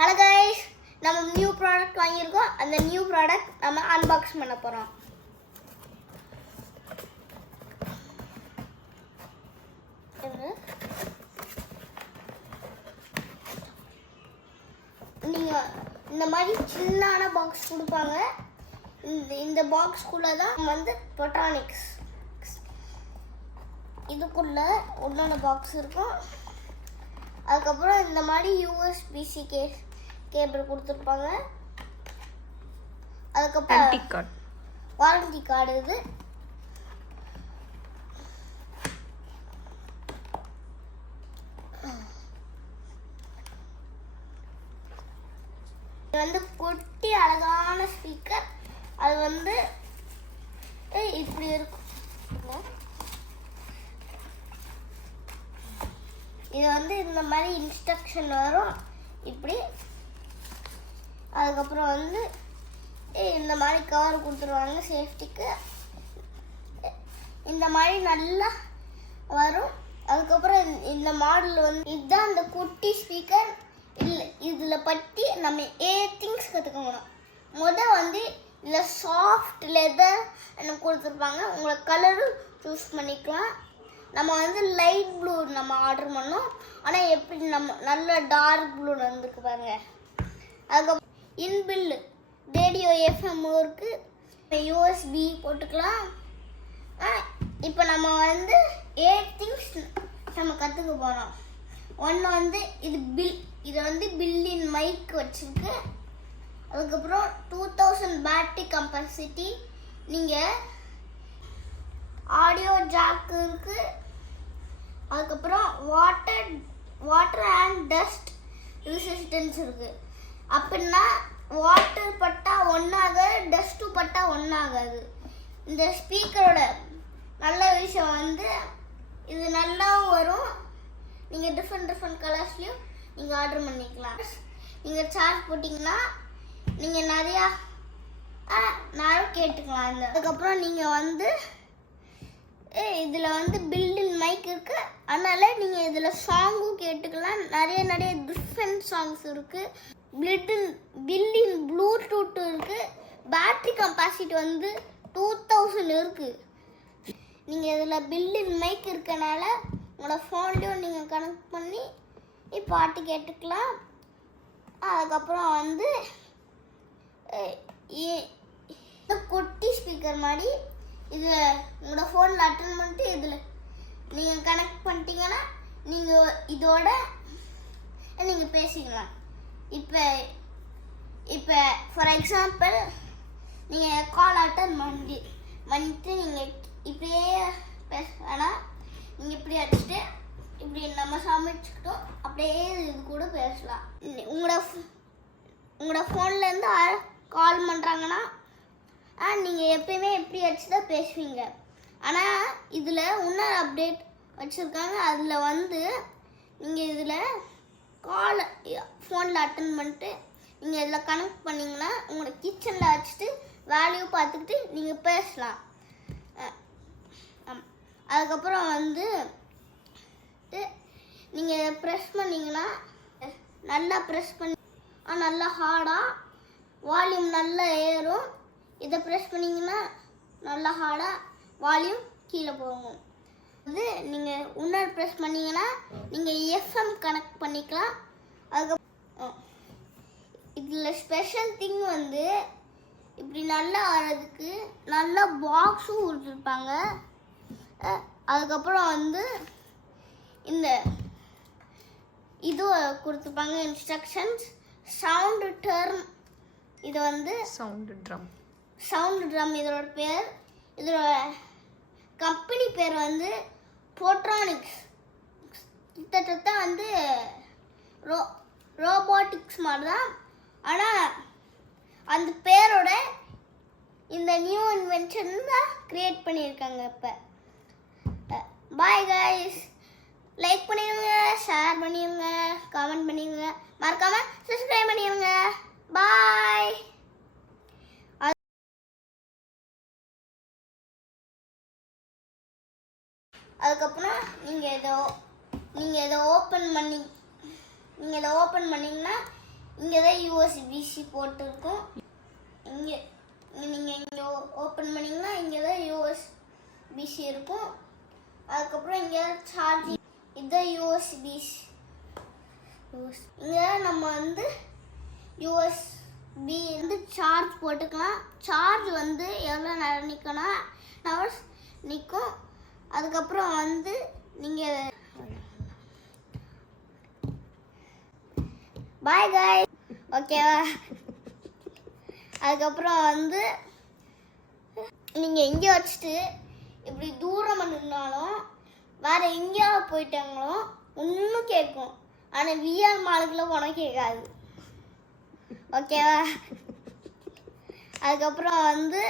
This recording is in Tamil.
ஹலோ கைஸ், நம்ம நியூ ப்ராடக்ட் வாங்கியிருக்கோம். அந்த நியூ ப்ராடக்ட் நம்ம அன்பாக்ஸ் பண்ண போகிறோம். நீங்கள் இந்த மாதிரி சின்னான பாக்ஸ் கொடுப்பாங்க. இந்த பாக்ஸ்குள்ளே தான் வந்து பொட்டானிக்ஸ் இதுக்குள்ள உண்டான பாக்ஸ் இருக்கும். அதுக்கப்புறம் இந்த மாதிரி யூஎஸ்பிசி கேபிள் கொடுத்துருப்பாங்க. அதுக்கப்புறம் வாரண்டி கார்டு இது. இது வந்து குட்டி அழகான ஸ்பீக்கர். அது வந்து இப்படி இருக்கும். இது வந்து இந்த மாதிரி இன்ஸ்ட்ரக்ஷன் வரும் இப்படி. அதுக்கப்புறம் வந்து இந்த மாதிரி கவர் கொடுத்துருவாங்க சேஃப்டிக்கு. இந்த மாதிரி நல்லா வரும். அதுக்கப்புறம் இந்த மாடல் வந்து இதுதான் அந்த குட்டி ஸ்பீக்கர். இதில் பற்றி நம்ம திங்ஸ் கற்றுக்கணும். வந்து இதில் சாஃப்ட் லெதர் எனக்கு கொடுத்துருப்பாங்க. உங்களை கலரும் சூஸ் பண்ணிக்கலாம். நம்ம வந்து லைட் ப்ளூ நம்ம ஆர்டர் பண்ணோம். ஆனால் எப்படி நம்ம நல்ல டார்க் ப்ளூ வந்துருக்கு பாருங்க. அதுக்கப்புறம் இன்பில் ரேடியோ எஃப்எம் இருக்குது. யூஎஸ்பி போட்டுக்கலாம். இப்போ நம்ம வந்து 8 திங்ஸ் நம்ம கற்றுக்க போகிறோம். ஒன்று வந்து இது வந்து பில்லின் மைக் வச்சுருக்கு. அதுக்கப்புறம் 2000 பேட்டரி கெப்பாசிட்டி. நீங்கள் ஆடியோ ஜாக் இருக்குது. அதுக்கப்புறம் வாட்டர் அண்ட் டஸ்ட் ரெசிஸ்டன்ஸ் இருக்குது. அப்படின்னா வாட்டர் பட்டா ஒன்றாகாது, டஸ்ட்டு பட்டா ஒன்றாகாது. இந்த ஸ்பீக்கரோட நல்ல விஷயம் வந்து இது நல்லாவும் வரும். நீங்கள் டிஃப்ரெண்ட் கலர்ஸ்லையும் நீங்கள் ஆர்டர் பண்ணிக்கலாம். நீங்கள் சார்ஜ் போட்டிங்கன்னா நீங்கள் நிறையா நேரம் கேட்டுக்கலாம். அதுக்கப்புறம் நீங்கள் வந்து இதில் வந்து பில்டின் மைக் இருக்குது. அதனால் நீங்கள் இதில் சாங்கும் கேட்டுக்கலாம். நிறைய டிஃப்ரெண்ட் சாங்ஸ் இருக்குது. பில்டின் ப்ளூடூத் இருக்குது. பேட்ரி கெப்பாசிட்டி வந்து 2000 இருக்குது. நீங்கள் இதில் பில்டின் மைக் இருக்கனால உங்களோட ஃபோன்லேயும் நீங்கள் கனெக்ட் பண்ணி பாட்டு கேட்டுக்கலாம். அதுக்கப்புறம் வந்து குட்டி ஸ்பீக்கர் மாதிரி இது உங்களோட ஃபோனில் அட்டன் பண்ணிட்டு இதில் நீங்கள் கனெக்ட் பண்ணிட்டீங்கன்னா நீங்கள் இதோட நீங்கள் பேசிக்கலாம். இப்போ ஃபார் எக்ஸாம்பிள் நீங்கள் கால் அட்டன் பண்ணிட்டு நீங்கள் இப்படியே பேச வேணாம். நீங்கள் இப்படி அடிச்சுட்டு இப்படி நம்ம சமைச்சுக்கிட்டோம் அப்படியே இது கூட பேசலாம். உங்களோட ஃபோன்லேருந்து கால் பண்ணுறாங்கன்னா நீங்கள் எப்பயுமே எப்படி அடிச்சு தான் பேசுவீங்க. ஆனால் இதில் இன்னொரு அப்டேட் வச்சுருக்காங்க. அதில் வந்து நீங்கள் இதில் கால் ஃபோனில் அட்டன் பண்ணிட்டு நீங்கள் இதில் கனெக்ட் பண்ணிங்கன்னா உங்களோட கிச்சனில் வச்சுட்டு வேல்யூ பார்த்துக்கிட்டு நீங்கள் பேசலாம். அதுக்கப்புறம் வந்து நீங்கள் ப்ரெஸ் பண்ணிங்கன்னா நல்லா ப்ரெஸ் பண்ணி நல்லா ஹார்டாக வால்யூம் நல்லா ஏறும். இதை ப்ரெஸ் பண்ணிங்கன்னா நல்லா ஹார்டாக வால்யூம் கீழே போகும். இது நீங்கள் இன்னொரு ப்ரெஸ் பண்ணிங்கன்னா நீங்கள் எஃப்எம் கனெக்ட் பண்ணிக்கலாம். அதுக்கப்புறம் இதில் ஸ்பெஷல் திங் வந்து இப்படி நல்லா வர்றதுக்கு நல்லா பாக்ஸும் கொடுத்துருப்பாங்க. அதுக்கப்புறம் வந்து இந்த இது கொடுத்துருப்பாங்க இன்ஸ்ட்ரக்ஷன்ஸ். Sound term. இது வந்து சவுண்டு ட்ரம் இதோட பேர். இதோட கம்பெனி பேர் வந்து பொட்டானிக்ஸ். கிட்டத்தட்ட வந்து ரோபோட்டிக்ஸ் மாதிரி தான். ஆனால் அந்த பேரோட இந்த நியூ இன்வென்ஷன் தான் கிரியேட் பண்ணியிருக்காங்க. இப்போ பாய் கைஸ், லைக் பண்ணிடுங்க, ஷேர் பண்ணிடுங்க, கமெண்ட் பண்ணிடுங்க, மறக்காமல் சப்ஸ்கிரைப் பண்ணிடுங்க. பாய். அதுக்கப்புறம் நீங்கள் இதை ஓப்பன் பண்ணிங்கன்னா இங்கே தான் யூஎஸ்பிசி போட்டிருக்கும். இங்கே நீங்கள் இங்கே ஓப்பன் பண்ணிங்கன்னா இங்கே தான் யூஎஸ்பிசி இருக்கும். அதுக்கப்புறம் இங்கே சார்ஜிங், இதுதான் யூஎஸ்பிசி. இங்கே நம்ம வந்து யூஎஸ்பி வந்து சார்ஜ் போட்டுக்கலாம். சார்ஜ் வந்து எவ்வளோ நேரம் நிற்கணும், ஹவர்ஸ் நிற்கும். அதுக்கப்புறம் வந்து நீங்கள் பாய் காய், ஓகேவா? அதுக்கப்புறம் வந்து நீங்கள் எங்கே வச்சுட்டு இப்படி தூரம் நின்னாலும் வேறு எங்கேயாவது போயிட்டாங்களோ ஒன்றும் கேட்கும். ஆனால் விஆர் மாலுக்குள்ள போனால் கேட்காது, ஓகேவா? அதுக்கப்புறம் வந்து